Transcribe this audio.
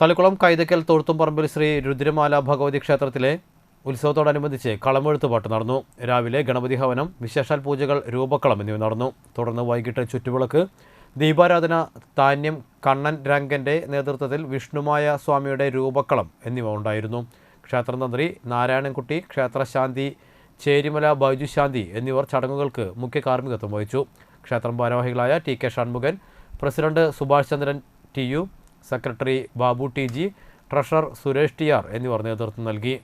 തളിക്കുളം കൈതക്കൽ തൊഴുത്തുംപറമ്പിൽ ശ്രീ രുദ്രമാല ഭഗവതി ക്ഷേത്രത്തിലെ ഉത്സവത്തോടനുബന്ധിച്ച് കളമെഴുത്തുപാട്ട് നടന്നു. രാവിലെ ഗണപതി ഹവനം, വിശേഷാൽ പൂജകൾ, രൂപക്കളം എന്നിവ നടന്നു. തുടർന്ന് വൈകിട്ട് ചുറ്റുവിളക്ക്, ദീപാരാധന, താന്യം കണ്ണൻ രംഗന്റെ നേതൃത്വത്തിൽ വിഷ്ണുമായ സ്വാമിയുടെ രൂപക്കളം എന്നിവ ഉണ്ടായിരുന്നു. ക്ഷേത്രതന്ത്രി നാരായണൻകുട്ടി, ക്ഷേത്രശാന്തി ചേരിമല ബൈജുശാന്തി എന്നിവർ ചടങ്ങുകൾക്ക് മുഖ്യ കാർമ്മികത്വം വഹിച്ചു. ക്ഷേത്രം ഭാരവാഹികളായ T K Shanmughan, president Subhash ചന്ദ്രൻ T U, secretary Babu T G, treasurer Suresh T R എന്നിവർ നേതൃത്വം നൽകി.